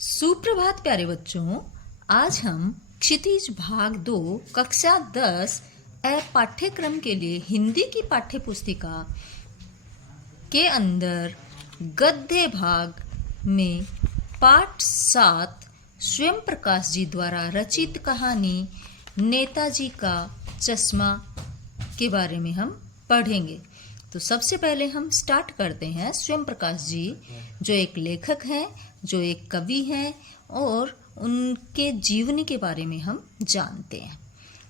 सुप्रभात प्यारे बच्चों। आज हम क्षितिज भाग 2 कक्षा 10 पाठ्यक्रम के लिए हिंदी की पाठ्य पुस्तिका के अंदर गद्य भाग में पाठ 7 स्वयं प्रकाश जी द्वारा रचित कहानी नेताजी का चश्मा के बारे में हम पढ़ेंगे। तो सबसे पहले हम स्टार्ट करते हैं। स्वयं प्रकाश जी जो एक लेखक हैं, जो एक कवि हैं और उनके जीवनी के बारे में हम जानते हैं।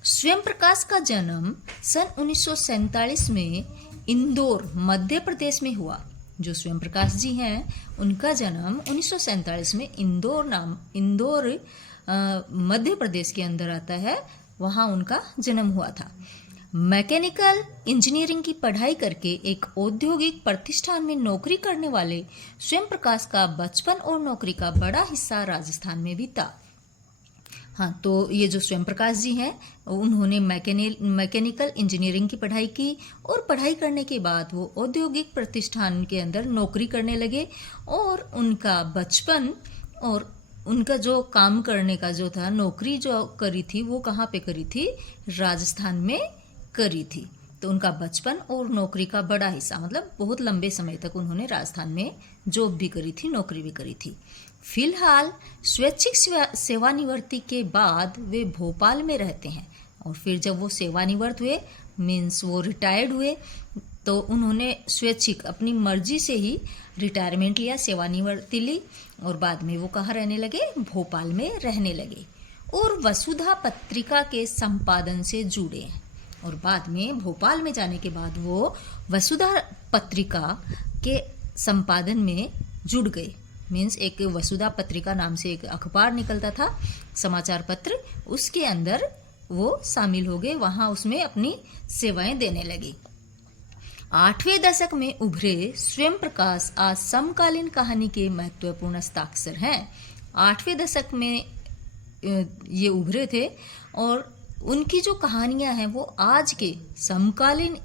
स्वयं प्रकाश का जन्म सन 1947 में इंदौर मध्य प्रदेश में हुआ। जो स्वयं प्रकाश जी हैं उनका जन्म 1947 में इंदौर मध्य प्रदेश के अंदर आता है, वहाँ उनका जन्म हुआ था। मैकेनिकल इंजीनियरिंग की पढ़ाई करके एक औद्योगिक प्रतिष्ठान में नौकरी करने वाले स्वयं प्रकाश का बचपन और नौकरी का बड़ा हिस्सा राजस्थान में बीता। हाँ, तो ये जो स्वयं प्रकाश जी हैं उन्होंने मैकेनिकल इंजीनियरिंग की पढ़ाई की और पढ़ाई करने के बाद वो औद्योगिक प्रतिष्ठान के अंदर नौकरी करने लगे और उनका बचपन और उनका जो काम करने का जो था, नौकरी जो करी थी वो कहाँ पे करी थी? राजस्थान में करी थी। तो उनका बचपन और नौकरी का बड़ा हिस्सा, मतलब बहुत लंबे समय तक उन्होंने राजस्थान में जॉब भी करी थी, नौकरी भी करी थी। फिलहाल स्वैच्छिक सेवानिवृत्ति के बाद वे भोपाल में रहते हैं और फिर जब वो सेवानिवृत्त हुए, मीन्स वो रिटायर्ड हुए, तो उन्होंने स्वैच्छिक अपनी मर्जी से ही रिटायरमेंट लिया, सेवानिवृत्ति ली और बाद में वो कहाँ रहने लगे? भोपाल में रहने लगे और वसुधा पत्रिका के संपादन से जुड़े हैं। और बाद में भोपाल में जाने के बाद वो वसुधा पत्रिका के संपादन में जुड़ गए। मीन्स एक वसुधा पत्रिका नाम से एक अखबार निकलता था, समाचार पत्र, उसके अंदर वो शामिल हो गए, वहाँ उसमें अपनी सेवाएं देने लगे। 8वें दशक में उभरे स्वयं प्रकाश आज समकालीन कहानी के महत्वपूर्ण हस्ताक्षर हैं। 8वें दशक में ये उभरे थे और उनकी जो कहानियां हैं वो आज के समकालीन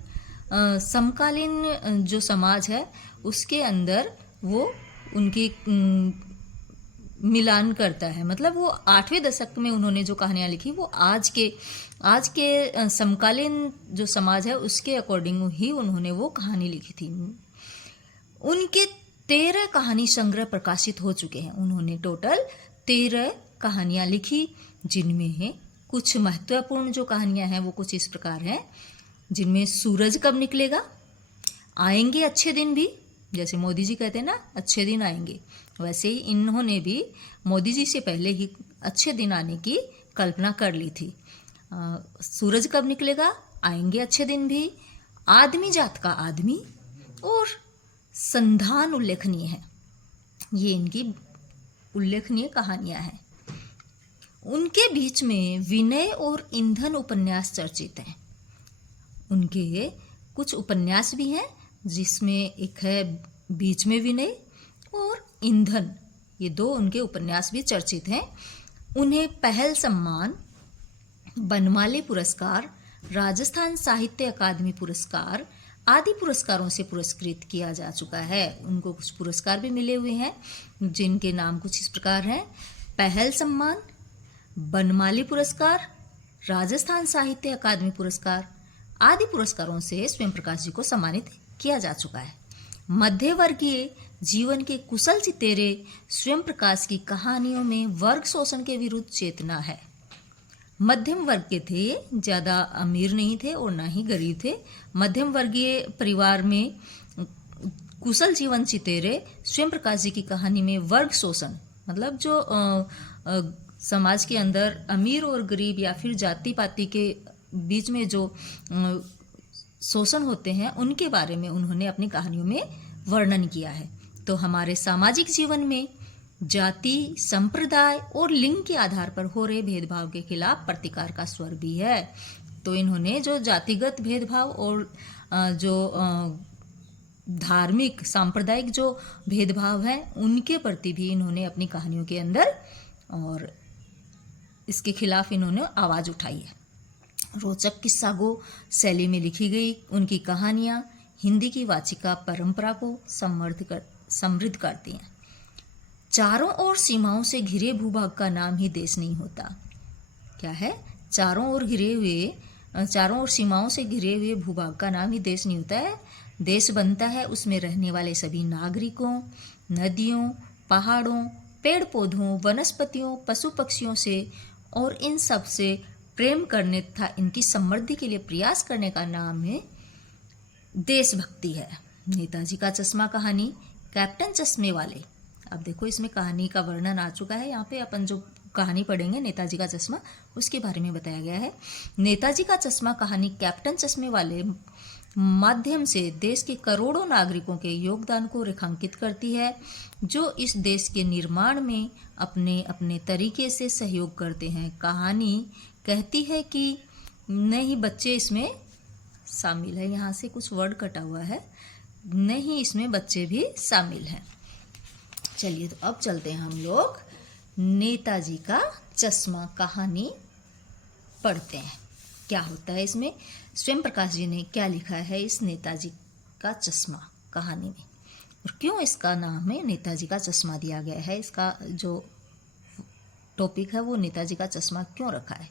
जो समाज है उसके अंदर वो उनकी मिलान करता है। मतलब वो 8वें दशक में उन्होंने जो कहानियां लिखी वो आज के समकालीन जो समाज है उसके अकॉर्डिंग ही उन्होंने वो कहानी लिखी थी। उनके 13 कहानी संग्रह प्रकाशित हो चुके हैं। उन्होंने टोटल 13 कहानियां लिखी, जिनमें कुछ महत्वपूर्ण जो कहानियां हैं वो कुछ इस प्रकार हैं, जिनमें सूरज कब निकलेगा, आएंगे अच्छे दिन भी, जैसे मोदी जी कहते हैं ना अच्छे दिन आएंगे, वैसे ही इन्होंने भी मोदी जी से पहले ही अच्छे दिन आने की कल्पना कर ली थी। सूरज कब निकलेगा, आएंगे अच्छे दिन भी, आदमी जात का आदमी और संधान उल्लेखनीय है। ये इनकी उल्लेखनीय कहानियां हैं। उनके बीच में विनय और ईंधन उपन्यास चर्चित हैं। उनके कुछ उपन्यास भी हैं जिसमें एक है बीच में विनय और ईंधन, ये 2 उनके उपन्यास भी चर्चित हैं। उन्हें पहल सम्मान, बनमाली पुरस्कार, राजस्थान साहित्य अकादमी पुरस्कार आदि पुरस्कारों से पुरस्कृत किया जा चुका है। उनको कुछ पुरस्कार भी मिले हुए हैं जिनके नाम कुछ इस प्रकार हैं: पहल सम्मान, बनमाली पुरस्कार, राजस्थान साहित्य अकादमी पुरस्कार आदि पुरस्कारों से स्वयं प्रकाश जी को सम्मानित किया जा चुका है। मध्यवर्गीय जीवन के कुशल चितेरे स्वयं प्रकाश की कहानियों में वर्ग शोषण के विरुद्ध चेतना है। मध्यम वर्ग के थे, ज़्यादा अमीर नहीं थे और ना ही गरीब थे। मध्यम वर्गीय परिवार में कुशल जीवन चितेरे स्वयं प्रकाश जी की कहानी में वर्ग शोषण, मतलब जो समाज के अंदर अमीर और गरीब या फिर जाति पाति के बीच में जो शोषण होते हैं उनके बारे में उन्होंने अपनी कहानियों में वर्णन किया है। तो हमारे सामाजिक जीवन में जाति, संप्रदाय और लिंग के आधार पर हो रहे भेदभाव के खिलाफ प्रतिकार का स्वर भी है। तो इन्होंने जो जातिगत भेदभाव और जो धार्मिक सांप्रदायिक जो भेदभाव है उनके प्रति भी इन्होंने अपनी कहानियों के अंदर और इसके खिलाफ इन्होंने आवाज़ उठाई है। रोचक किस्सागो शैली में लिखी गई उनकी कहानियाँ हिंदी की वाचिका परंपरा को समृद्ध करती हैं। चारों ओर सीमाओं से घिरे भूभाग का नाम ही देश नहीं होता। क्या है? चारों ओर सीमाओं से घिरे हुए भूभाग का नाम ही देश नहीं होता है। देश बनता है उसमें रहने वाले सभी नागरिकों, नदियों, पहाड़ों, पेड़ पौधों, वनस्पतियों, पशु पक्षियों से और इन सब से प्रेम करने तथा इनकी समृद्धि के लिए प्रयास करने का नाम है देशभक्ति है। नेताजी का चश्मा कहानी कैप्टन चश्मे वाले। अब देखो इसमें कहानी का वर्णन आ चुका है। यहाँ पे अपन जो कहानी पढ़ेंगे नेताजी का चश्मा, उसके बारे में बताया गया है। नेताजी का चश्मा कहानी कैप्टन चश्मे वाले माध्यम से देश के करोड़ों नागरिकों के योगदान को रेखांकित करती है, जो इस देश के निर्माण में अपने अपने तरीके से सहयोग करते हैं। कहानी कहती है कि नहीं बच्चे इसमें शामिल है। यहाँ से कुछ वर्ड कटा हुआ है, नहीं इसमें बच्चे भी शामिल हैं। चलिए तो अब चलते हैं हम लोग नेताजी का चश्मा कहानी पढ़ते हैं। क्या होता है इसमें, स्वयं प्रकाश जी ने क्या लिखा है इस नेताजी का चश्मा कहानी में, और क्यों इसका नाम है नेताजी का चश्मा दिया गया है। इसका जो टॉपिक है वो नेताजी का चश्मा क्यों रखा है।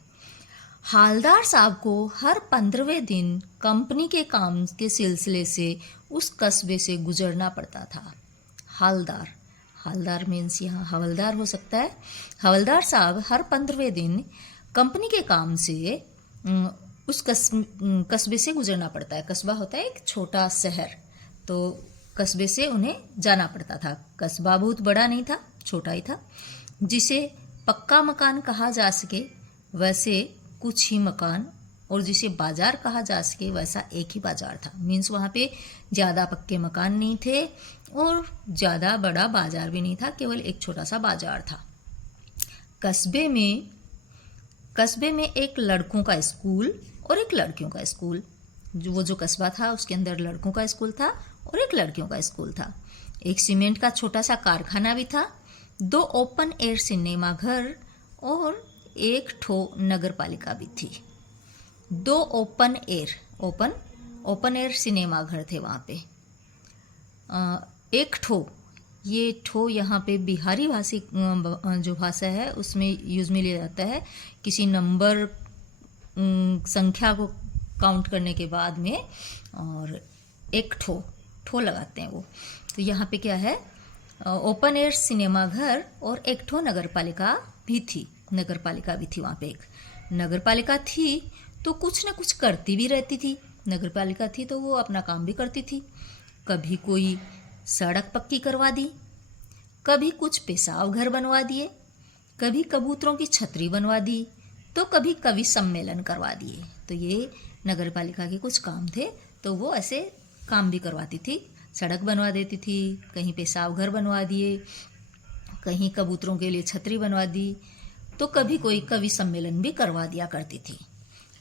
हालदार साहब को हर 15वें दिन कंपनी के काम के सिलसिले से उस कस्बे से गुजरना पड़ता था। हालदार मीन्स यहाँ हवलदार हो सकता है। हवलदार साहब हर 15वें दिन कंपनी के काम से उस कस्बे से गुजरना पड़ता है। कस्बा होता है एक छोटा शहर, तो कस्बे से उन्हें जाना पड़ता था। कस्बा बहुत बड़ा नहीं था, छोटा ही था। जिसे पक्का मकान कहा जा सके वैसे कुछ ही मकान, और जिसे बाजार कहा जा सके वैसा एक ही बाजार था। मीन्स वहाँ पे ज़्यादा पक्के मकान नहीं थे और ज़्यादा बड़ा बाजार भी नहीं था, केवल एक छोटा सा बाजार था। कस्बे में एक लड़कों का स्कूल और एक लड़कियों का स्कूल, जो कस्बा था उसके अंदर लड़कों का स्कूल था और एक लड़कियों का स्कूल था। एक सीमेंट का छोटा सा कारखाना भी था, 2 ओपन एयर सिनेमा घर और एक ठो नगर पालिका भी थी। 2 ओपन एयर सिनेमा घर थे वहाँ पे। एक ठो, ये ठो यहाँ पे बिहारी भाषी जो भाषा है उसमें यूज में लिया जाता है किसी नंबर संख्या को काउंट करने के बाद में, और एक ठो लगाते हैं वो। तो यहाँ पे क्या है, ओपन एयर सिनेमा घर और एक ठो नगर पालिका भी थी वहाँ पे। एक नगर पालिका थी तो कुछ न कुछ करती भी रहती थी। नगर पालिका थी तो वो अपना काम भी करती थी। कभी कोई सड़क पक्की करवा दी, कभी कुछ पेशाब घर बनवा दिए, कभी कबूतरों की छतरी बनवा दी, तो कभी कवि सम्मेलन करवा दिए। तो ये नगर पालिका के कुछ काम थे, तो वो ऐसे काम भी करवाती थी। सड़क बनवा देती थी, कहीं पेशाब घर बनवा दिए, कहीं कबूतरों के लिए छतरी बनवा दी, तो कभी कोई कवि सम्मेलन भी करवा दिया करती थी।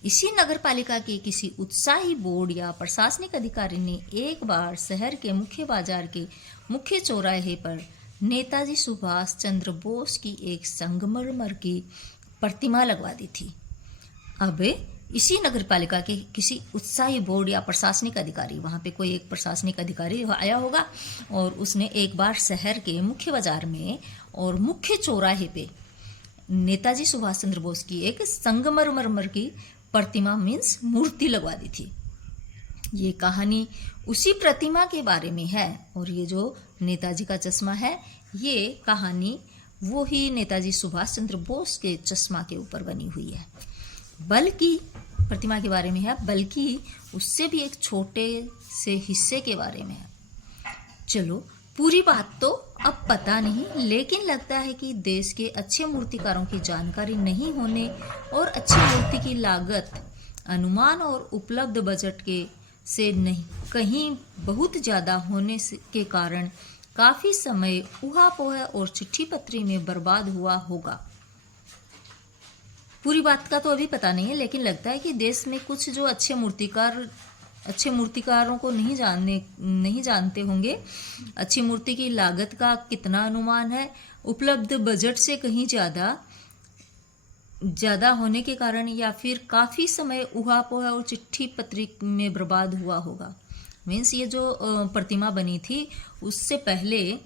इसी नगर पालिका के किसी उत्साही बोर्ड या प्रशासनिक अधिकारी ने एक बार शहर के मुख्य बाजार के मुख्य चौराहे पर नेताजी सुभाष चंद्र बोस की एक संगमरमर की प्रतिमा लगवा दी थी। अब इसी नगर पालिका के किसी उत्साही बोर्ड या प्रशासनिक अधिकारी, वहाँ पे कोई एक प्रशासनिक अधिकारी आया होगा और उसने एक बार शहर के मुख्य बाजार में और मुख्य चौराहे पे नेताजी सुभाष चंद्र बोस की एक संगमरमर की प्रतिमा मीन्स मूर्ति लगवा दी थी। ये कहानी उसी प्रतिमा के बारे में है, और ये जो नेताजी का चश्मा है ये कहानी वो ही नेताजी सुभाष चंद्र बोस के चश्मा के ऊपर बनी हुई है। बल्कि प्रतिमा के बारे में है, बल्कि उससे भी एक छोटे से हिस्से के बारे में है। चलो पूरी बात तो अब पता नहीं, लेकिन लगता है कि देश के अच्छे मूर्तिकारों की जानकारी नहीं होने और अच्छी मूर्ति की लागत, अनुमान और उपलब्ध बजट के से नहीं कहीं बहुत ज़्यादा होने के कारण काफ़ी समय ऊहापोह और चिट्ठी पत्री में बर्बाद हुआ होगा। पूरी बात का तो अभी पता नहीं है, लेकिन लगता है कि देश में कुछ जो अच्छे मूर्तिकारों को नहीं जानते होंगे। अच्छी मूर्ति की लागत का कितना अनुमान है, उपलब्ध बजट से कहीं ज़्यादा होने के कारण, या फिर काफ़ी समय ऊहापोह और चिट्ठी पत्री में बर्बाद हुआ होगा। मीन्स ये जो प्रतिमा बनी थी उससे पहले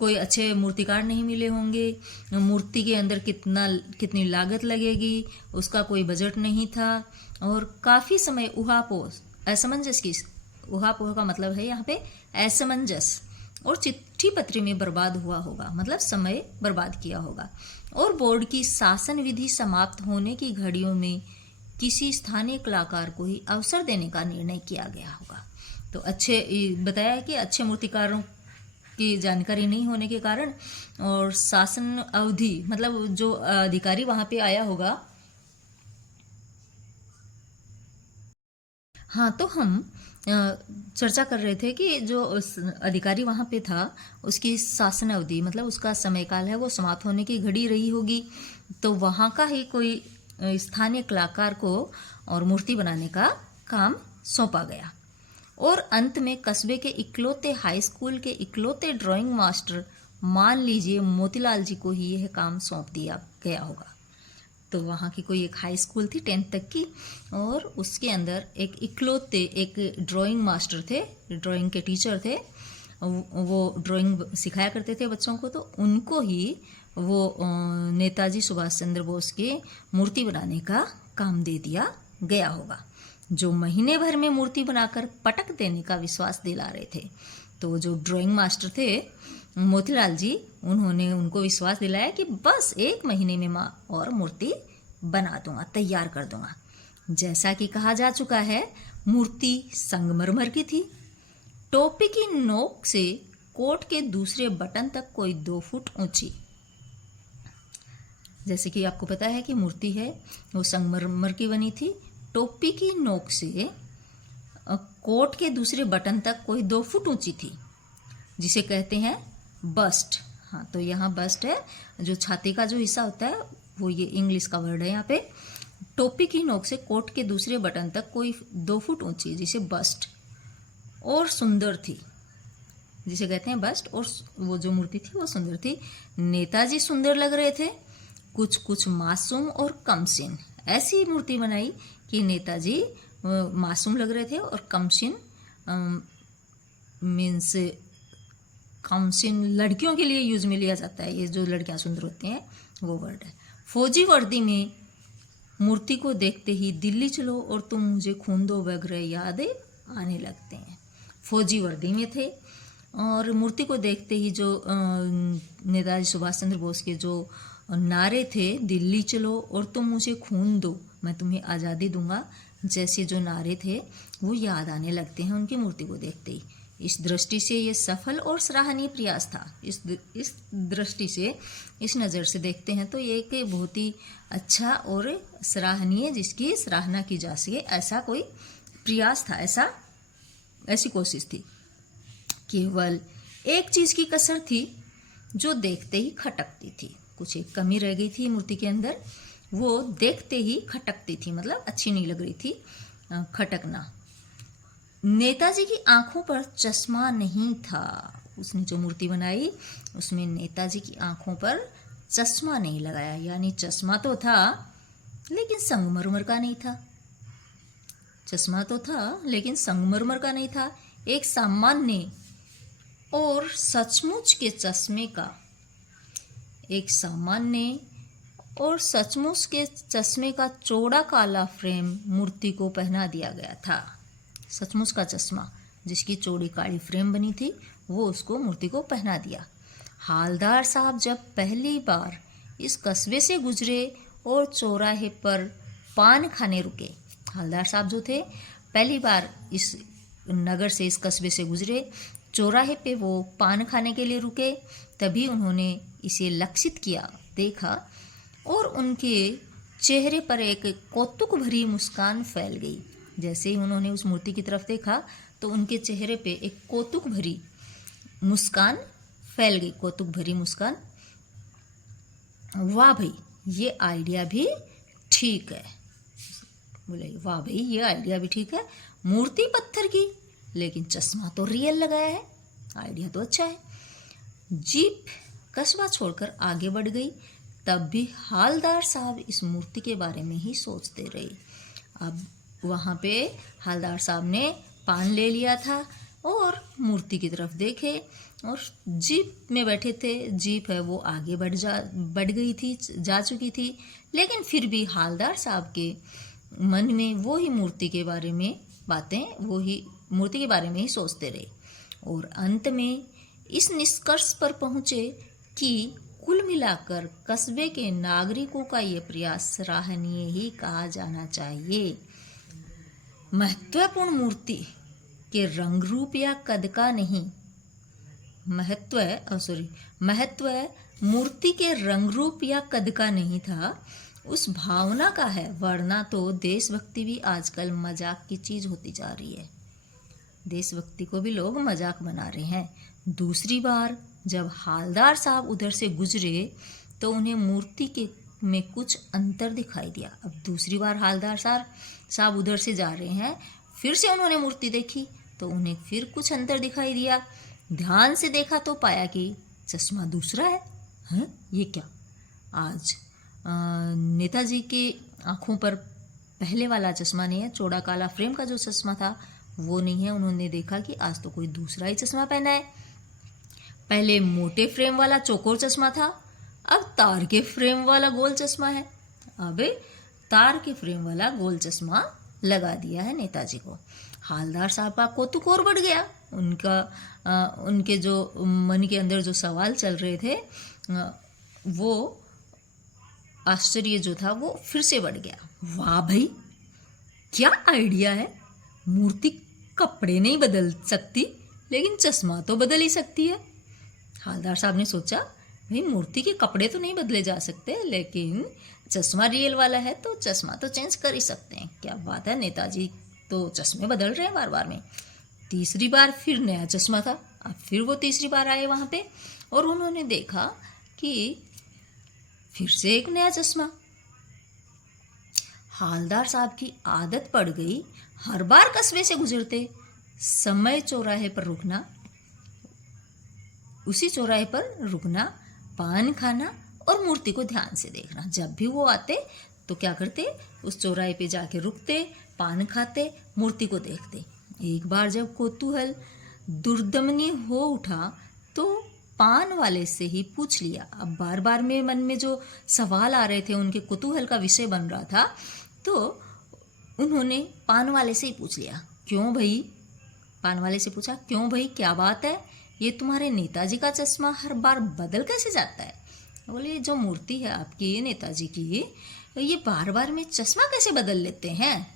कोई अच्छे मूर्तिकार नहीं मिले होंगे, मूर्ति के अंदर कितनी लागत लगेगी उसका कोई बजट नहीं था, और काफ़ी समय उहापोह असमंजस की, उहापोह का मतलब है यहाँ पे असमंजस, और चिट्ठी पत्री में बर्बाद हुआ होगा, मतलब समय बर्बाद किया होगा। और बोर्ड की शासन विधि समाप्त होने की घड़ियों में किसी स्थानीय कलाकार को ही अवसर देने का निर्णय किया गया होगा। तो अच्छे बताया है कि अच्छे मूर्तिकारों की जानकारी नहीं होने के कारण और शासन अवधि, मतलब जो अधिकारी वहाँ पे आया होगा। हाँ, तो हम चर्चा कर रहे थे कि जो अधिकारी वहाँ पे था उसकी शासन अवधि, मतलब उसका समय काल है वो समाप्त होने की घड़ी रही होगी, तो वहाँ का ही कोई स्थानीय कलाकार को और मूर्ति बनाने का काम सौंपा गया। और अंत में कस्बे के इकलौते हाई स्कूल के इकलौते ड्राइंग मास्टर, मान लीजिए मोतीलाल जी को ही यह काम सौंप दिया गया होगा। तो वहाँ की कोई एक हाई स्कूल थी 10th तक की, और उसके अंदर एक इकलौते एक ड्राइंग मास्टर थे, ड्राइंग के टीचर थे, वो ड्राइंग सिखाया करते थे बच्चों को, तो उनको ही वो नेताजी सुभाष चंद्र बोस की मूर्ति बनाने का काम दे दिया गया होगा, जो महीने भर में मूर्ति बनाकर पटक देने का विश्वास दिला रहे थे। तो जो ड्राइंग मास्टर थे मोतीलाल जी, उन्होंने उनको विश्वास दिलाया कि बस 1 महीने में मैं और मूर्ति बना दूंगा, तैयार कर दूंगा। जैसा कि कहा जा चुका है, मूर्ति संगमरमर की थी, टोपी की नोक से कोट के दूसरे बटन तक कोई 2 फुट ऊंची। जैसे कि आपको पता है कि मूर्ति है वो संगमरमर की बनी थी, टोपी की नोक से कोट के दूसरे बटन तक कोई 2 फुट ऊंची थी, जिसे कहते हैं बस्ट। हाँ, तो यहाँ बस्ट है, जो छाती का जो हिस्सा होता है वो, ये इंग्लिश का वर्ड है यहाँ पे। टोपी की नोक से कोट के दूसरे बटन तक कोई 2 फुट ऊंची, जिसे बस्ट, और सुंदर थी, जिसे कहते हैं बस्ट। और वो जो मूर्ति थी वो सुंदर थी। नेताजी सुंदर लग रहे थे, कुछ कुछ मासूम और कमसिन। ऐसी मूर्ति बनाई कि नेताजी मासूम लग रहे थे, और कमसिन मीन्स कमसिन लड़कियों के लिए यूज में लिया जाता है, ये जो लड़कियां सुंदर होती हैं वो वर्ड है। फौजी वर्दी में मूर्ति को देखते ही दिल्ली चलो और तुम मुझे खून दो वगैरह यादें आने लगते हैं। फौजी वर्दी में थे, और मूर्ति को देखते ही जो नेताजी सुभाष चंद्र बोस के जो नारे थे, दिल्ली चलो और तुम मुझे खून दो, मैं तुम्हें आज़ादी दूंगा, जैसे जो नारे थे वो याद आने लगते हैं उनकी मूर्ति को देखते ही। इस दृष्टि से ये सफल और सराहनीय प्रयास था। इस दृष्टि से, इस नज़र से देखते हैं तो ये एक बहुत ही अच्छा और सराहनीय, जिसकी सराहना की जा सके, ऐसा कोई प्रयास था, ऐसी कोशिश थी। केवल एक चीज़ की कसर थी जो देखते ही खटकती थी, कुछ एक कमी रह गई थी मूर्ति के अंदर, वो देखते ही खटकती थी, मतलब अच्छी नहीं लग रही थी, खटकना। नेताजी की आंखों पर चश्मा नहीं था। उसने जो मूर्ति बनाई उसमें नेताजी की आंखों पर चश्मा नहीं लगाया, यानी चश्मा तो था लेकिन संगमरमर का नहीं था। चश्मा तो था लेकिन संगमरमर का नहीं था। एक सामान्य और सचमुच के चश्मे का, एक सामान्य और सचमुच के चश्मे का चौड़ा काला फ्रेम मूर्ति को पहना दिया गया था। सचमुच का चश्मा जिसकी चौड़ी काली फ्रेम बनी थी, वो उसको मूर्ति को पहना दिया। हालदार साहब जब पहली बार इस कस्बे से गुजरे और चौराहे पर पान खाने रुके, हालदार साहब जो थे पहली बार इस नगर से, इस कस्बे से गुजरे, चौराहे पे वो पान खाने के लिए रुके, तभी उन्होंने इसे लक्षित किया, देखा, और उनके चेहरे पर एक कौतुक भरी मुस्कान फैल गई। जैसे ही उन्होंने उस मूर्ति की तरफ देखा तो उनके चेहरे पे एक कौतुक भरी मुस्कान फैल गई, कौतुक भरी मुस्कान। वाह भाई, ये आइडिया भी ठीक है। बोले वाह भाई, ये आइडिया भी ठीक है, मूर्ति पत्थर की लेकिन चश्मा तो रियल लगाया है, आइडिया तो अच्छा है। जीप कस्बा छोड़कर आगे बढ़ गई, तब भी हालदार साहब इस मूर्ति के बारे में ही सोचते रहे। अब वहाँ पे हालदार साहब ने पान ले लिया था और मूर्ति की तरफ देखे और जीप में बैठे थे। जीप है वो आगे बढ़ गई थी, जा चुकी थी, लेकिन फिर भी हालदार साहब के मन में वो ही मूर्ति के बारे में बातें, वो ही मूर्ति के बारे में ही सोचते रहे और अंत में इस निष्कर्ष पर पहुँचे कि कुल मिलाकर कस्बे के नागरिकों का ये प्रयास सराहनीय ही कहा जाना चाहिए। महत्वपूर्ण मूर्ति के रंग रूप या कद का नहीं, महत्व मूर्ति के रंग रूप या कद का नहीं था, उस भावना का है। वरना तो देशभक्ति भी आजकल मजाक की चीज होती जा रही है। देशभक्ति को भी लोग मजाक बना रहे हैं। दूसरी बार जब हालदार साहब उधर से गुजरे तो उन्हें मूर्ति के में कुछ अंतर दिखाई दिया। अब दूसरी बार हालदार साहब उधर से जा रहे हैं, फिर से उन्होंने मूर्ति देखी तो उन्हें फिर कुछ अंतर दिखाई दिया। ध्यान से देखा तो पाया कि चश्मा दूसरा है। हैं, ये क्या? आज नेताजी के आँखों पर पहले वाला चश्मा नहीं है, चौड़ा काला फ्रेम का जो चश्मा था वो नहीं है। उन्होंने देखा कि आज तो कोई दूसरा ही चश्मा पहना है। पहले मोटे फ्रेम वाला चौकोर चश्मा था, अब तार के फ्रेम वाला गोल चश्मा है। अब तार के फ्रेम वाला गोल चश्मा लगा दिया है नेताजी को। हालदार साहब का कौतुक और बढ़ गया। उनके जो मन के अंदर जो सवाल चल रहे थे, वो आश्चर्य जो था वो फिर से बढ़ गया। वाह भाई, क्या आइडिया है! मूर्ति कपड़े नहीं बदल सकती, लेकिन चश्मा तो बदल ही सकती है। हालदार साहब ने सोचा, भाई मूर्ति के कपड़े तो नहीं बदले जा सकते, लेकिन चश्मा रियल वाला है तो चश्मा तो चेंज कर ही सकते हैं। क्या बात है, नेताजी तो चश्मे बदल रहे हैं बार बार में। तीसरी बार फिर नया चश्मा था। अब फिर वो तीसरी बार आए वहाँ पे और उन्होंने देखा कि फिर से एक नया चश्मा। हालदार साहब की आदत पड़ गई, हर बार कस्बे से गुजरते समय चौराहे पर रुकना, उसी चौराहे पर रुकना, पान खाना और मूर्ति को ध्यान से देखना। जब भी वो आते तो क्या करते, उस चौराहे पे जाके रुकते, पान खाते, मूर्ति को देखते। एक बार जब कौतूहल दुर्दमनीय हो उठा तो पान वाले से ही पूछ लिया। अब बार बार में मन में जो सवाल आ रहे थे, उनके कौतूहल का विषय बन रहा था, तो उन्होंने पान वाले से ही पूछ लिया, क्यों भाई? पान वाले से पूछा, क्यों भाई, क्या बात है? ये तुम्हारे नेताजी का चश्मा हर बार बदल कैसे जाता है? बोले, जो मूर्ति है आपकी नेताजी की, ये बार बार में चश्मा कैसे बदल लेते हैं?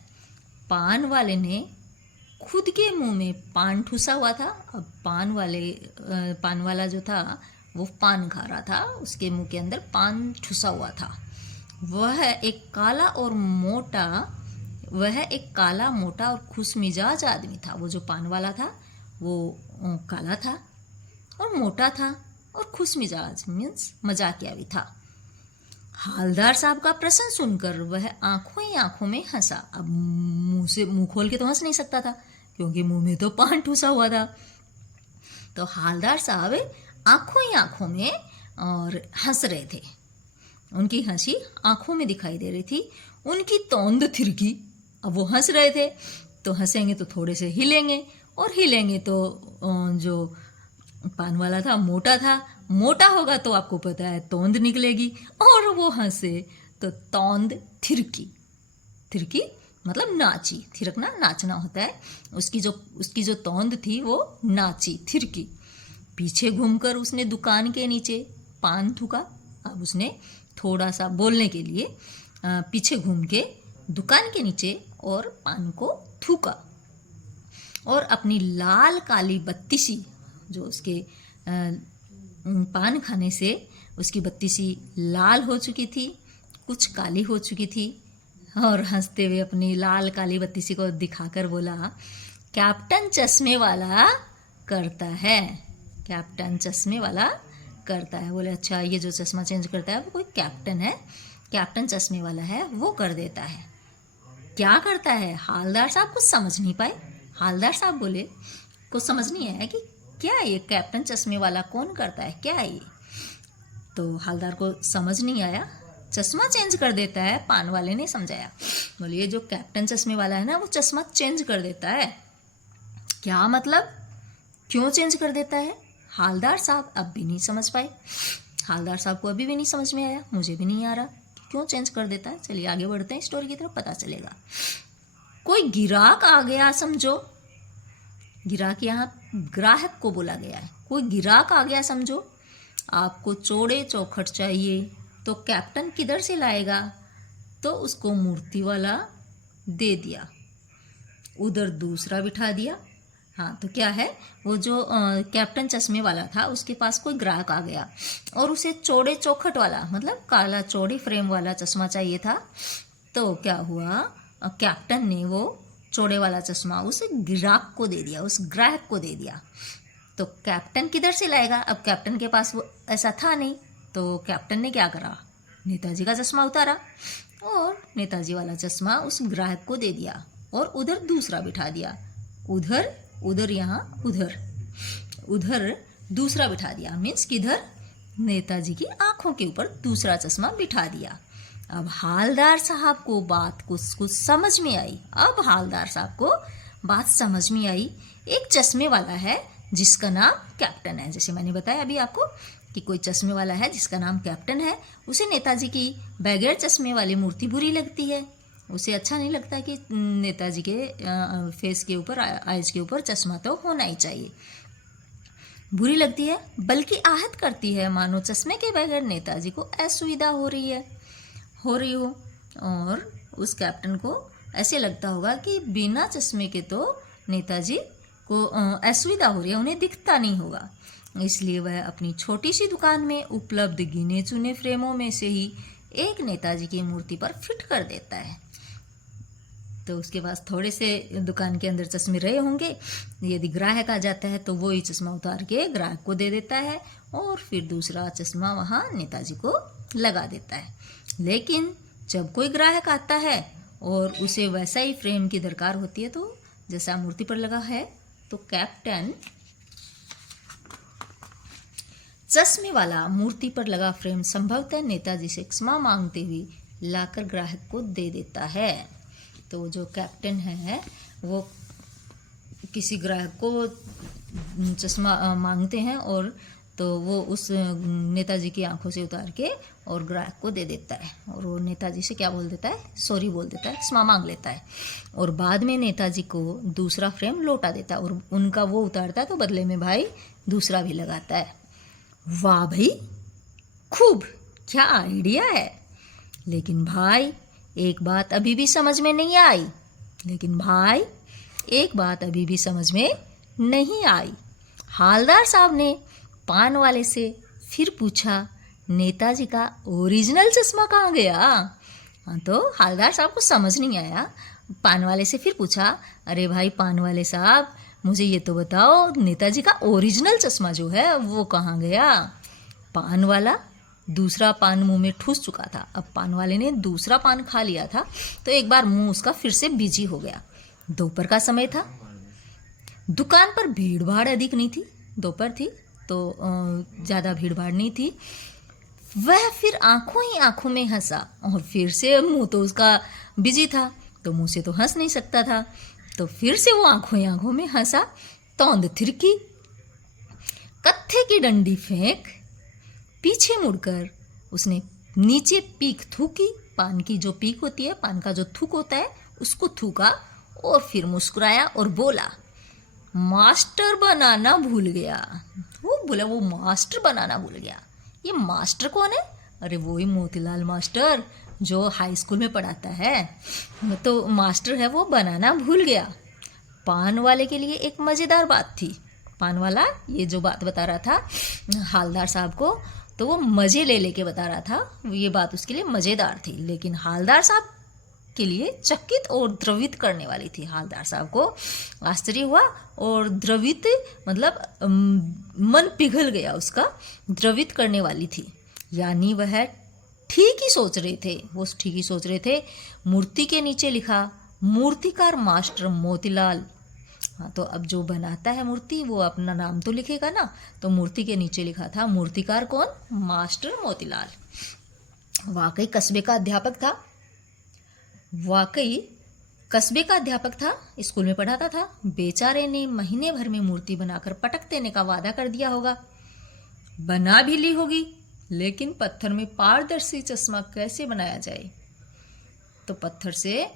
पान वाले ने खुद के मुंह में पान ठूसा हुआ था। अब पान वाला जो था वो पान खा रहा था, उसके मुंह के अंदर पान ठूसा हुआ था। वह एक काला मोटा और खुशमिजाज आदमी था। वो जो पान वाला था वो काला था और मोटा था और खुशमिजाज मीन्स मजाकिया भी था। हालदार साहब का प्रश्न सुनकर वह आंखों ही आंखों में हंसा। अब मुंह खोल के तो हंस नहीं सकता था, क्योंकि मुंह में तो पान ठूसा हुआ था। तो हालदार साहब आंखों ही आंखों में और हंस रहे थे। उनकी हंसी आंखों में दिखाई दे रही थी, उनकी तोंद थिरकी। अब वो हंस रहे थे तो हंसेंगे तो थोड़े से हिलेंगे, और हिलेंगे तो जो पान वाला था मोटा होगा तो आपको पता है तोंद निकलेगी, और वो हंसे तो तोंद थिरकी मतलब नाची। थिरकना नाचना होता है। उसकी जो तोंद थी वो नाची, थिरकी। पीछे घूमकर उसने दुकान के नीचे पान थूका। अब उसने थोड़ा सा बोलने के लिए पीछे घूम के दुकान के नीचे और पान को थूका, और अपनी लाल काली बत्तीसी, जो उसके पान खाने से उसकी बत्तीसी लाल हो चुकी थी, कुछ काली हो चुकी थी, और हंसते हुए अपनी लाल काली बत्तीसी को दिखाकर बोला, कैप्टन चश्मे वाला करता है। कैप्टन चश्मे वाला करता है। बोले, अच्छा, ये जो चश्मा चेंज करता है वो कोई कैप्टन है, कैप्टन चश्मे वाला है, वो कर देता है। क्या करता है? हालदार साहब कुछ समझ नहीं पाए। हालदार साहब बोले, कुछ समझ नहीं आया कि क्या ये कैप्टन चश्मे वाला कौन करता है, क्या है ये? तो हालदार को समझ नहीं आया। चश्मा चेंज कर देता है, पान वाले ने समझाया। बोले, ये जो कैप्टन चश्मे वाला है ना, वो चश्मा चेंज कर देता है। क्या मतलब? क्यों चेंज कर देता है? हालदार साहब अब भी नहीं समझ पाए। हालदार साहब को अभी भी नहीं समझ में आया, मुझे भी नहीं आ रहा क्यों चेंज कर देता है। चलिए आगे बढ़ते हैं स्टोरी की तरफ, पता चलेगा। कोई गिराक आ गया समझो। गिराक यहाँ ग्राहक को बोला गया है। कोई गिराक आ गया समझो। आपको चौड़े चौखट चाहिए तो कैप्टन किधर से लाएगा? तो उसको मूर्ति वाला दे दिया, उधर दूसरा बिठा दिया। हाँ, तो क्या है, वो जो कैप्टन चश्मे वाला था उसके पास कोई ग्राहक आ गया और उसे चौड़े चौखट वाला मतलब काला चौड़ी फ्रेम वाला चश्मा चाहिए था। तो क्या हुआ, कैप्टन ने वो चौड़े वाला चश्मा उस ग्राहक को दे दिया, उस ग्राहक को दे दिया। तो कैप्टन किधर से लाएगा? अब कैप्टन के पास वो ऐसा था नहीं, तो कैप्टन ने क्या करा, नेताजी का चश्मा उतारा और नेताजी वाला चश्मा उस ग्राहक को दे दिया और उधर दूसरा बिठा दिया। उधर यहाँ उधर दूसरा बिठा दिया, मीन्स किधर, नेताजी की आंखों के ऊपर दूसरा चश्मा बिठा दिया। अब हालदार साहब को बात कुछ समझ में आई। अब हालदार साहब को बात समझ में आई। एक चश्मे वाला है जिसका नाम कैप्टन है, जैसे मैंने बताया अभी आपको कि कोई चश्मे वाला है जिसका नाम कैप्टन है। उसे नेताजी की बगैर चश्मे वाली मूर्ति बुरी लगती है। उसे अच्छा नहीं लगता कि नेताजी के फेस के ऊपर, आइज के ऊपर चश्मा तो होना ही चाहिए। बुरी लगती है, बल्कि आहत करती है, मानो चश्मे के बगैर नेताजी को असुविधा हो रही हो। और उस कैप्टन को ऐसे लगता होगा कि बिना चश्मे के तो नेताजी को असुविधा हो रही है, उन्हें दिखता नहीं होगा। इसलिए वह अपनी छोटी सी दुकान में उपलब्ध गिने चुने फ्रेमों में से ही एक नेताजी की मूर्ति पर फिट कर देता है। तो उसके पास थोड़े से दुकान के अंदर चश्मे रहे होंगे, यदि ग्राहक आ जाता है तो वो ही चश्मा उतार के ग्राहक को दे देता है और फिर दूसरा चश्मा वहाँ नेताजी को लगा देता है। लेकिन जब कोई ग्राहक आता है और उसे वैसा ही फ्रेम की दरकार होती है, तो जैसा मूर्ति पर लगा है, तो कैप्टन चश्मे वाला मूर्ति पर लगा फ्रेम संभवतः नेताजी से क्षमा मांगते हुए लाकर ग्राहक को दे देता है। तो जो कैप्टन है वो किसी ग्राहक को चश्मा मांगते हैं और तो वो उस नेताजी की आंखों से उतार के और ग्राहक को दे देता है और वो नेताजी से क्या बोल देता है, सॉरी बोल देता है, क्षमा मांग लेता है और बाद में नेताजी को दूसरा फ्रेम लौटा देता है और उनका वो उतारता है तो बदले में भाई दूसरा भी लगाता है। वाह भाई, खूब, क्या आइडिया है। लेकिन भाई एक बात अभी भी समझ में नहीं आई। हालदार साहब ने पान वाले से फिर पूछा, नेताजी का ओरिजिनल चश्मा कहाँ गया? हाँ, तो हालदार साहब को समझ नहीं आया। पान वाले से फिर पूछा, अरे भाई पान वाले साहब, मुझे ये तो बताओ, नेताजी का ओरिजिनल चश्मा जो है वो कहाँ गया? पान वाला दूसरा पान मुंह में ठूस चुका था। अब पान वाले ने दूसरा पान खा लिया था तो एक बार मुंह उसका फिर से बिजी हो गया। दोपहर का समय था, दुकान पर भीड़ भाड़ अधिक नहीं थी, दोपहर थी तो ज़्यादा भीड़ भाड़ नहीं थी। वह फिर आंखों ही आंखों में हंसा और फिर से मुंह तो उसका बिजी था तो मुंह से तो हंस नहीं सकता था, तो फिर से वो आंखों ही आंखों में हंसा। तौंद थिरकी, कत्थे की डंडी फेंक, पीछे मुड़कर उसने नीचे पीक थूकी, पान की जो पीक होती है, पान का जो थूक होता है उसको थूका और फिर मुस्कुराया और बोला, मास्टर बनाना भूल गया। वो मास्टर बनाना भूल गया। ये मास्टर कौन है? अरे वो ही मोतीलाल मास्टर जो हाई स्कूल में पढ़ाता है, तो मास्टर है वो बनाना भूल गया। पान वाले के लिए एक मज़ेदार बात थी। पान वाला ये जो बात बता रहा था हालदार साहब को, तो वो मज़े ले लेके बता रहा था, ये बात उसके लिए मज़ेदार थी, लेकिन हालदार साहब के लिए चकित और द्रवित करने वाली थी। हालदार साहब को आश्चर्य हुआ और द्रवित मतलब मन पिघल गया उसका, द्रवित करने वाली थी। यानी वह ठीक ही सोच रहे थे। मूर्ति के नीचे लिखा, मूर्तिकार मास्टर मोतीलाल। हाँ, तो अब जो बनाता है मूर्ति वो अपना नाम तो लिखेगा ना, तो मूर्ति के नीचे लिखा था मूर्तिकार कौन? मास्टर मोतीलाल। वाकई कस्बे का अध्यापक था, स्कूल में पढ़ाता था। बेचारे ने महीने भर में मूर्ति बनाकर पटक देने का वादा कर दिया होगा, बना भी ली होगी, लेकिन पत्थर में पारदर्शी चश्मा कैसे बनाया जाए। तो पत्थर से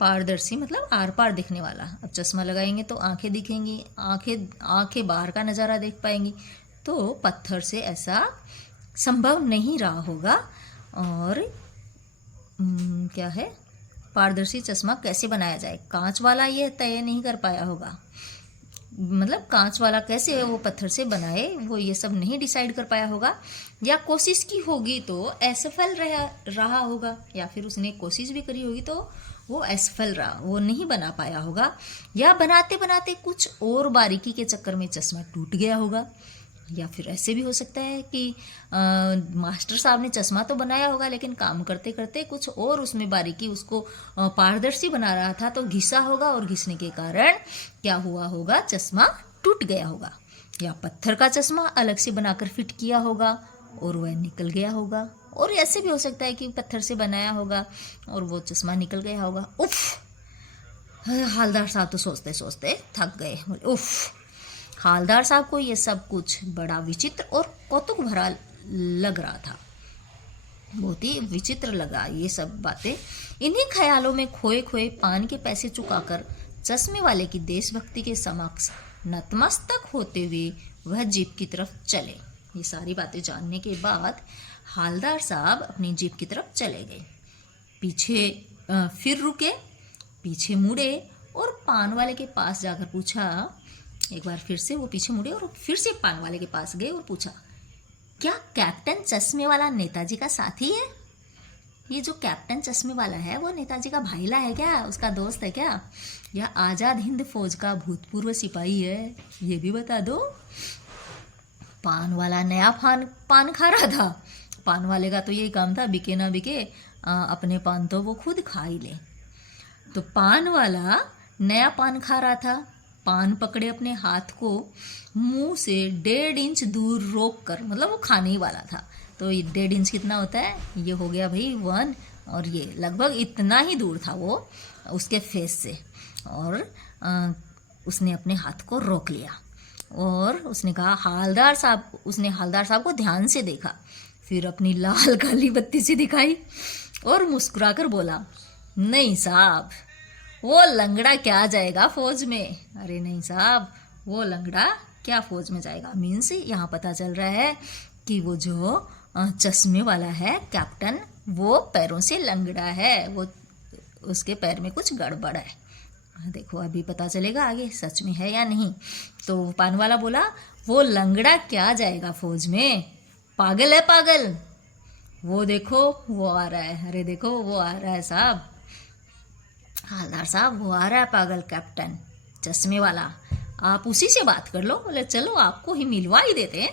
पारदर्शी मतलब आर पार दिखने वाला। अब चश्मा लगाएंगे तो आंखें दिखेंगी, आंखें बाहर का नज़ारा देख पाएंगी। तो पत्थर से ऐसा संभव नहीं रहा होगा। और क्या है, पारदर्शी चश्मा कैसे बनाया जाए, कांच वाला ये तय नहीं कर पाया होगा। मतलब कांच वाला कैसे वो पत्थर से बनाए, वो ये सब नहीं डिसाइड कर पाया होगा। या कोशिश की होगी तो असफल रहा होगा, या फिर उसने कोशिश भी करी होगी तो वो असफल रहा, वो नहीं बना पाया होगा। या बनाते बनाते कुछ और बारीकी के चक्कर में चश्मा टूट गया होगा। या फिर ऐसे भी हो सकता है कि मास्टर साहब ने चश्मा तो बनाया होगा, लेकिन काम करते करते कुछ और उसमें बारीकी उसको पारदर्शी बना रहा था, तो घिसा होगा, और घिसने के कारण क्या हुआ होगा, चश्मा टूट गया होगा। या पत्थर का चश्मा अलग से बनाकर फिट किया होगा और वह निकल गया होगा। और ऐसे भी हो सकता है कि पत्थर से बनाया होगा और वो चश्मा निकल गया होगा। उफ, हालदार साहब तो सोचते सोचते थक गए। उफ, हालदार साहब को ये सब कुछ बड़ा विचित्र और कौतुक भरा लग रहा था। बहुत ही विचित्र लगा ये सब बातें। इन्हीं ख्यालों में खोए खोए पान के पैसे चुकाकर चश्मे वाले की देशभक्ति के समक्ष नतमस्तक होते हुए वह जीप की तरफ चले। ये सारी बातें जानने के बाद हालदार साहब अपनी जीप की तरफ चले गए। पीछे फिर रुके, पीछे मुड़े और पान वाले के पास जाकर पूछा। एक बार फिर से वो पीछे मुड़े और फिर से पान वाले के पास गए और पूछा, क्या कैप्टन चश्मे वाला नेताजी का साथी है? ये जो कैप्टन चश्मे वाला है वो नेताजी का भाईला है क्या, उसका दोस्त है क्या, या आज़ाद हिंद फौज का भूतपूर्व सिपाही है? ये भी बता दो। पान वाला नया पान खा रहा था। पान वाले का तो यही काम था, बिके ना बिके अपने पान तो वो खुद खा ही ले। तो पान वाला नया पान खा रहा था। पान पकड़े अपने हाथ को मुंह से 1.5 इंच दूर रोक कर, मतलब वो खाने ही वाला था। तो 1.5 इंच कितना होता है, ये हो गया भाई 1, और ये लगभग इतना ही दूर था वो उसके फेस से। और उसने अपने हाथ को रोक लिया और उसने कहा, हालदार साहब। उसने हालदार साहब को ध्यान से देखा, फिर अपनी लाल काली बत्ती सी दिखाई और मुस्कुराकर बोला, नहीं साहब, वो लंगड़ा क्या जाएगा फौज में। अरे नहीं साहब, वो लंगड़ा क्या फौज में जाएगा। मीन्स यहाँ पता चल रहा है कि वो जो चश्मे वाला है कैप्टन, वो पैरों से लंगड़ा है, वो उसके पैर में कुछ गड़बड़ है। देखो अभी पता चलेगा आगे सच में है या नहीं। तो पान वाला बोला, वो लंगड़ा क्या जाएगा फौज में, पागल है पागल। वो देखो वो आ रहा है, अरे देखो वो आ रहा है साहब, हालदार साहब वो आ रहा है पागल कैप्टन चश्मे वाला, आप उसी से बात कर लो। बोले चलो आपको ही मिलवा ही देते हैं,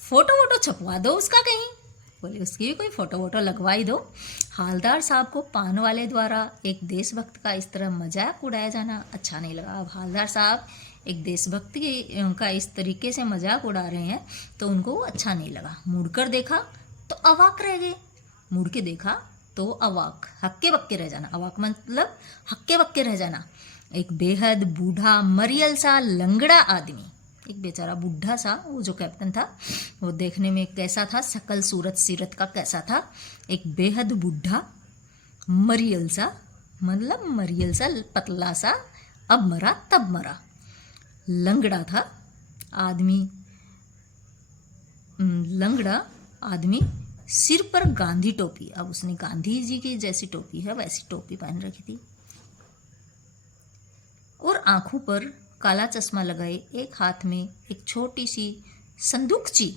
फोटो वोटो छपवा दो उसका कहीं। बोले उसकी भी कोई फोटो वोटो लगवा ही दो। हालदार साहब को पान वाले द्वारा एक देशभक्त का इस तरह मजाक उड़ाया जाना अच्छा नहीं लगा। अब हालदार साहब एक देशभक्ति का इस तरीके से मजाक उड़ा रहे हैं तो उनको अच्छा नहीं लगा। मुड़कर देखा तो अवाक रह गए, मुड़ के देखा तो अवाक, हक्के बक्के रह जाना। अवाक मतलब हक्के बक्के रह जाना। एक बेहद बूढ़ा मरियल सा लंगड़ा आदमी, एक बेचारा बुढ़ा सा, वो जो कैप्टन था वो देखने में कैसा था, शकल सूरत सीरत का कैसा था, एक बेहद बूढ़ा मरियल सा, मतलब मरियल सा पतला सा, अब मरा तब मरा, लंगड़ा था आदमी। लंगड़ा आदमी, सिर पर गांधी टोपी, अब उसने गांधी जी की जैसी टोपी है वैसी टोपी पहन रखी थी, और आंखों पर काला चश्मा लगाए, एक हाथ में एक छोटी सी संदूकची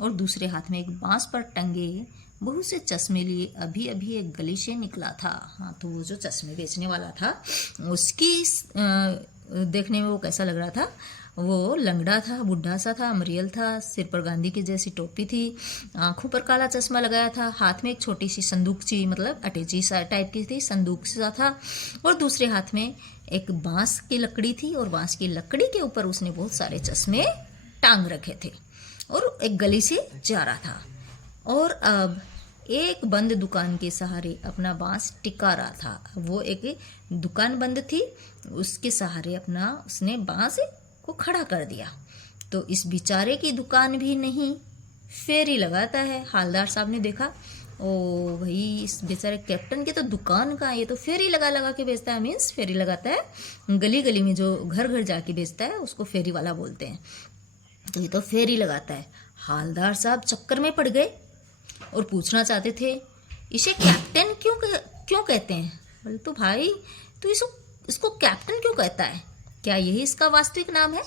और दूसरे हाथ में एक बांस पर टंगे बहुत से चश्मे लिए अभी अभी एक गली से निकला था। हाँ, तो वो जो चश्मे बेचने वाला था उसकी देखने में वो कैसा लग रहा था, वो लंगड़ा था, बुढ़ा सा था, मरियल था, सिर पर गांधी की जैसी टोपी थी, आंखों पर काला चश्मा लगाया था, हाथ में एक छोटी सी संदूकची मतलब अटैची सा टाइप की थी, संदूक सा था, और दूसरे हाथ में एक बांस की लकड़ी थी, और बांस की लकड़ी के ऊपर उसने बहुत सारे चश्मे टांग रखे थे, और एक गली से जा रहा था। और अब एक बंद दुकान के सहारे अपना बांस टिका रहा था। वो एक दुकान बंद थी, उसके सहारे अपना उसने बांस को खड़ा कर दिया। तो इस बेचारे की दुकान भी नहीं, फेरी लगाता है। हालदार साहब ने देखा, ओ भाई इस बेचारे कैप्टन की तो दुकान का, ये तो फेरी लगा लगा के बेचता है, मीन्स फेरी लगाता है। गली गली में जो घर घर जाके बेचता है उसको फेरी वाला बोलते हैं। तो ये तो फेरी लगाता है। हालदार साहब चक्कर में पड़ गए और पूछना चाहते थे, इसे कैप्टन क्यों कहते हैं? बोले तो भाई तू इसको कैप्टन क्यों कहता है? क्या यही इसका वास्तविक नाम है?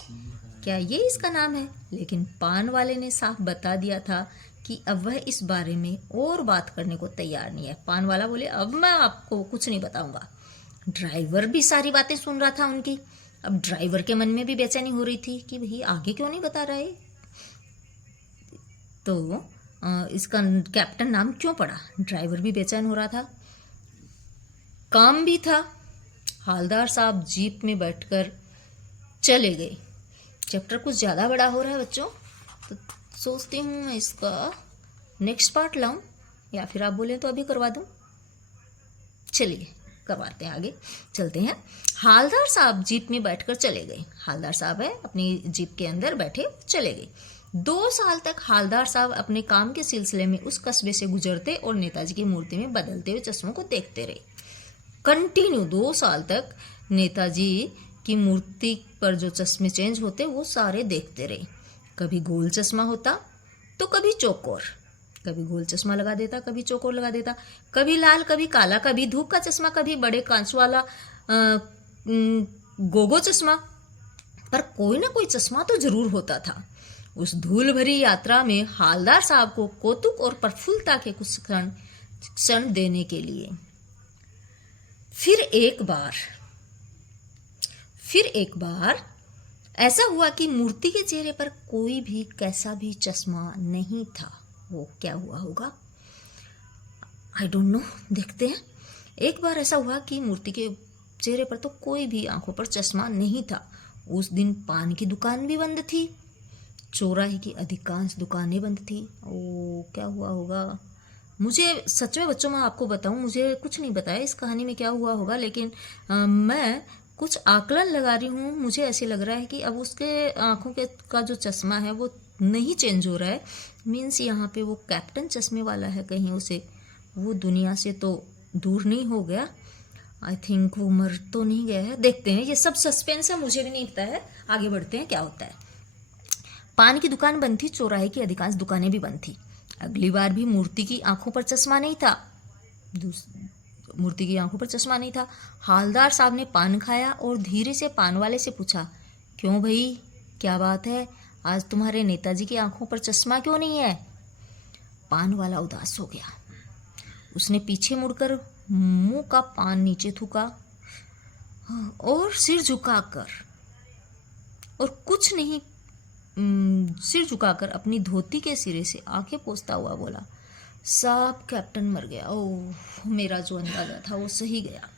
क्या ये इसका नाम है? लेकिन पान वाले ने साफ बता दिया था कि अब वह इस बारे में और बात करने को तैयार नहीं है। पान वाला बोले, अब मैं आपको कुछ नहीं बताऊंगा। ड्राइवर भी सारी बातें सुन रहा था उनकी। अब ड्राइवर के मन में भी बेचैनी हो रही थी कि भाई आगे क्यों नहीं बता रहे, तो इसका कैप्टन नाम क्यों पड़ा। ड्राइवर भी बेचैन हो रहा था, काम भी था। हालदार साहब जीप में बैठकर चले गए। चैप्टर कुछ ज़्यादा बड़ा हो रहा है बच्चों, तो सोचती हूँ मैं इसका नेक्स्ट पार्ट लाऊं, या फिर आप बोलें तो अभी करवा दूं। चलिए करवाते हैं, आगे चलते हैं। हालदार साहब जीप में बैठकर चले गए। हालदार साहब है अपनी जीप के अंदर बैठे चले गए। 2 साल तक हालदार साहब अपने काम के सिलसिले में उस कस्बे से गुजरते और नेताजी की मूर्ति में बदलते हुए चश्मों को देखते रहे। कंटिन्यू 2 साल तक नेताजी की मूर्ति पर जो चश्मे चेंज होते वो सारे देखते रहे। कभी गोल चश्मा होता तो कभी चौकोर, कभी गोल चश्मा लगा देता, कभी चौकोर लगा देता, कभी लाल, कभी काला, कभी धूप का चश्मा, कभी बड़े कांच वाला गोगो चश्मा, पर कोई ना कोई चश्मा तो जरूर होता था। उस धूल भरी यात्रा में हालदार साहब को कौतुक और प्रफुल्लता के कुछ क्षण देने के लिए फिर एक बार ऐसा हुआ कि मूर्ति के चेहरे पर कोई भी कैसा भी चश्मा नहीं था। वो क्या हुआ होगा, आई डोंट नो, देखते हैं। एक बार ऐसा हुआ कि मूर्ति के चेहरे पर तो कोई भी आंखों पर चश्मा नहीं था। उस दिन पान की दुकान भी बंद थी, चौराहे की अधिकांश दुकानें बंद थी। ओ क्या हुआ होगा, मुझे सच में बच्चों मैं आपको बताऊं, मुझे कुछ नहीं बताया इस कहानी में क्या हुआ होगा, लेकिन मैं कुछ आकलन लगा रही हूँ। मुझे ऐसे लग रहा है कि अब उसके आंखों के का जो चश्मा है वो नहीं चेंज हो रहा है, मीन्स यहाँ पे वो कैप्टन चश्मे वाला है, कहीं उसे वो दुनिया से तो दूर नहीं हो गया। आई थिंक वो मर तो नहीं गया है। देखते हैं, ये सब सस्पेंस है, मुझे भी नहीं पता है। आगे बढ़ते हैं क्या होता है। पान की दुकान बंद थी, चौराहे की अधिकांश दुकानें भी बंद थी। अगली बार भी मूर्ति की आंखों पर चश्मा नहीं था। मूर्ति की आंखों पर चश्मा नहीं था। हालदार साहब ने पान खाया और धीरे से पान वाले से पूछा, क्यों भाई क्या बात है, आज तुम्हारे नेताजी की आंखों पर चश्मा क्यों नहीं है? पान वाला उदास हो गया। उसने पीछे मुड़कर मुंह का पान नीचे थूका और सिर झुकाकर सिर झुकाकर अपनी धोती के सिरे से आंखें पोंछता हुआ बोला, साहब कैप्टन मर गया। ओह, मेरा जो अंदाजा था वो सही गया।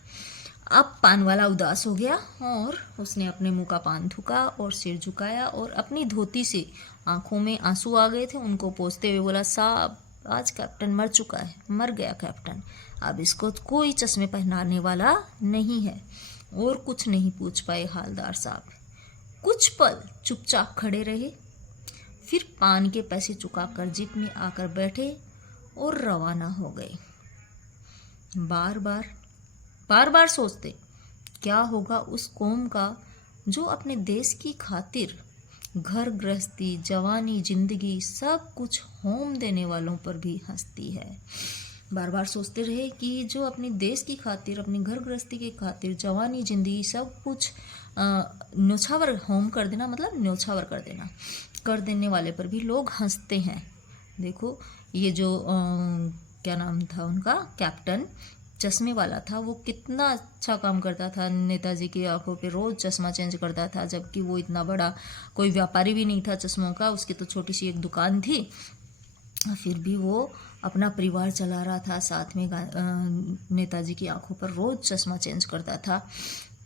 अब पान वाला उदास हो गया और उसने अपने मुंह का पान थूका और सिर झुकाया और अपनी धोती से आंखों में आंसू आ गए थे उनको पोंछते हुए बोला, साहब आज कैप्टन मर चुका है, मर गया कैप्टन, अब इसको कोई चश्मे पहनाने वाला नहीं है। और कुछ नहीं पूछ पाए हालदार साहब। कुछ पल चुपचाप खड़े रहे, फिर पान के पैसे चुकाकर जीप में आकर बैठे और रवाना हो गए। बार बार सोचते क्या होगा उस कौम का जो अपने देश की खातिर घर गृहस्थी, जवानी, जिंदगी सब कुछ होम देने वालों पर भी हंसती है। बार बार सोचते रहे कि जो अपने देश की खातिर, अपनी घर गृहस्थी की खातिर, जवानी, जिंदगी सब कुछ न्योछावर होम कर देना, मतलब न्योछावर कर देने वाले पर भी लोग हंसते हैं। देखो ये जो क्या नाम था उनका, कैप्टन चश्मे वाला था, वो कितना अच्छा काम करता था। नेताजी की आंखों पे रोज चश्मा चेंज करता था, जबकि वो इतना बड़ा कोई व्यापारी भी नहीं था चश्मों का, उसकी तो छोटी सी एक दुकान थी। फिर भी वो अपना परिवार चला रहा था, साथ में नेताजी की आंखों पर रोज चश्मा चेंज करता था।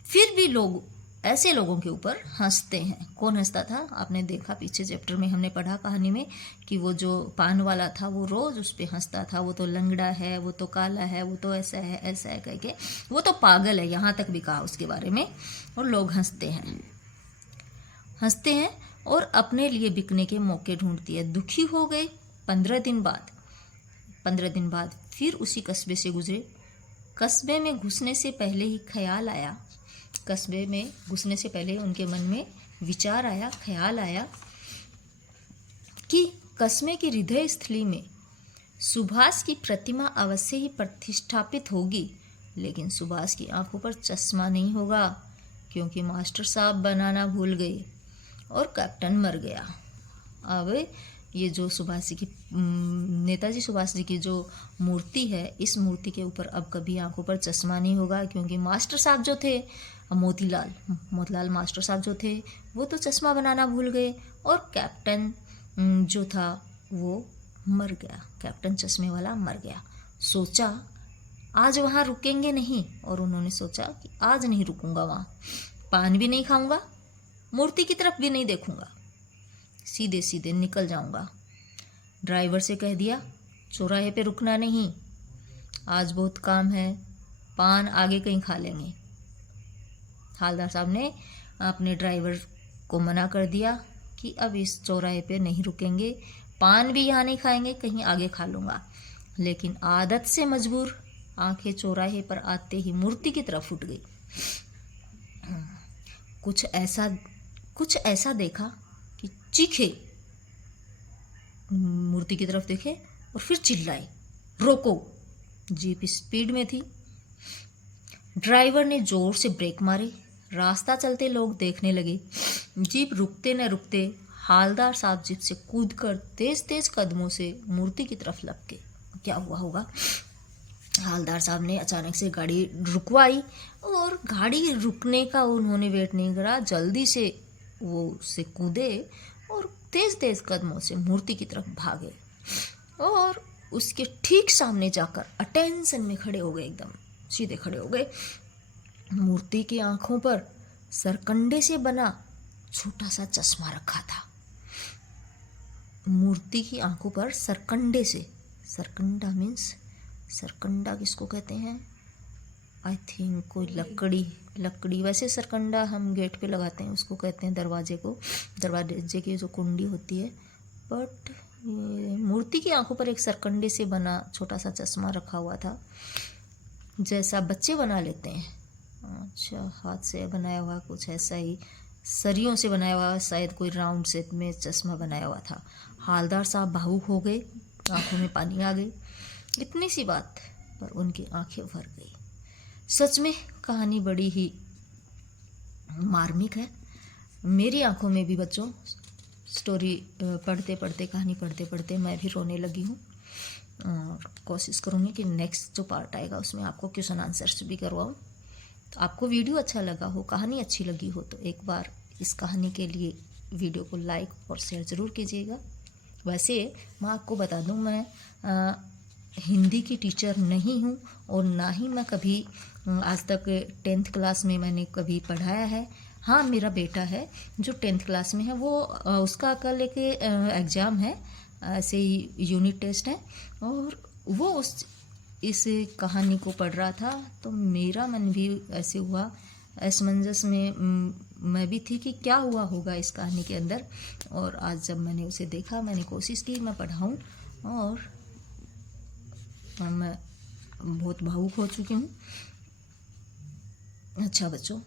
फिर भी लोग ऐसे लोगों के ऊपर हंसते हैं। कौन हंसता था? आपने देखा पीछे चैप्टर में हमने पढ़ा कहानी में कि वो जो पान वाला था वो रोज उस पर हंसता था, वो तो लंगड़ा है, वो तो काला है, वो तो ऐसा है कह के, वो तो पागल है, यहाँ तक भी कहा उसके बारे में। और लोग हंसते हैं और अपने लिए बिकने के मौके ढूंढती है। दुखी हो गए। 15 दिन बाद फिर उसी कस्बे से गुजरे। कस्बे में घुसने से पहले ही ख्याल आया, कस्बे में घुसने से पहले उनके मन में विचार आया, ख्याल आया कि कस्बे की हृदय स्थली में सुभाष की प्रतिमा अवश्य ही प्रतिष्ठापित होगी, लेकिन सुभाष की आंखों पर चश्मा नहीं होगा, क्योंकि मास्टर साहब बनाना भूल गए और कैप्टन मर गया। अब ये जो सुभाष जी की, नेताजी सुभाष जी की जो मूर्ति है, इस मूर्ति के ऊपर अब कभी आंखों पर चश्मा नहीं होगा, क्योंकि मास्टर साहब जो थे, मोतीलाल मास्टर साहब जो थे, वो तो चश्मा बनाना भूल गए और कैप्टन जो था वो मर गया, कैप्टन चश्मे वाला मर गया। सोचा आज वहाँ रुकेंगे नहीं, और उन्होंने सोचा कि आज नहीं रुकूंगा, वहाँ पान भी नहीं खाऊंगा, मूर्ति की तरफ भी नहीं देखूंगा, सीधे सीधे निकल जाऊंगा। ड्राइवर से कह दिया चौराहे पे रुकना नहीं, आज बहुत काम है, पान आगे कहीं खा लेंगे। हालदार साहब ने अपने ड्राइवर को मना कर दिया कि अब इस चौराहे पे नहीं रुकेंगे, पान भी यहाँ नहीं खाएंगे, कहीं आगे खा लूँगा। लेकिन आदत से मजबूर आंखें चौराहे पर आते ही मूर्ति की तरफ उठ गई। कुछ ऐसा देखा कि चीखे, मूर्ति की तरफ देखे और फिर चिल्लाए, रोको। जीप स्पीड में थी। ड्राइवर ने जोर से ब्रेक मारे। रास्ता चलते लोग देखने लगे। जीप रुकते न रुकते हालदार साहब जीप से कूदकर तेज तेज कदमों से मूर्ति की तरफ लपके। क्या हुआ होगा? हालदार साहब ने अचानक से गाड़ी रुकवाई और गाड़ी रुकने का उन्होंने वेट नहीं करा, जल्दी से वो उससे कूदे और तेज तेज कदमों से मूर्ति की तरफ भागे और उसके ठीक सामने जाकर अटेंशन में खड़े हो गए, एकदम सीधे खड़े हो गए। मूर्ति की आंखों पर सरकंडे से बना छोटा सा चश्मा रखा था। मूर्ति की आंखों पर सरकंडे से, सरकंडा किसको कहते हैं? आई थिंक कोई लकड़ी। वैसे सरकंडा हम गेट पे लगाते हैं, उसको कहते हैं दरवाजे की जो कुंडी होती है। बट मूर्ति की आंखों पर एक सरकंडे से बना छोटा सा चश्मा रखा हुआ था, जैसा बच्चे बना लेते हैं। अच्छा, हाथ से बनाया हुआ कुछ ऐसा ही, सरियों से बनाया हुआ, शायद कोई राउंड शेप में चश्मा बनाया हुआ था। हालदार साहब भावुक हो गए, आंखों में पानी आ गई। इतनी सी बात पर उनकी आंखें भर गई। सच में कहानी बड़ी ही मार्मिक है। मेरी आंखों में भी बच्चों स्टोरी कहानी पढ़ते पढ़ते मैं भी रोने लगी हूँ। और कोशिश करूँगी कि नेक्स्ट जो पार्ट आएगा उसमें आपको क्वेश्चन आंसर्स भी करवाऊँ। तो आपको वीडियो अच्छा लगा हो, कहानी अच्छी लगी हो, तो एक बार इस कहानी के लिए वीडियो को लाइक और शेयर ज़रूर कीजिएगा। वैसे मैं आपको बता दूँ, मैं हिंदी की टीचर नहीं हूँ और ना ही मैं कभी आज तक 10th क्लास में मैंने कभी पढ़ाया है। हाँ, मेरा बेटा है जो 10th क्लास में है, वो उसका कल एक एग्ज़ाम है, ऐसे ही यूनिट टेस्ट है, और वो इस कहानी को पढ़ रहा था, तो मेरा मन भी ऐसे हुआ, असमंजस में मैं भी थी कि क्या हुआ होगा इस कहानी के अंदर। और आज जब मैंने उसे देखा, मैंने कोशिश की मैं पढ़ाऊँ, और मैं बहुत भावुक हो चुकी हूँ। अच्छा बच्चों,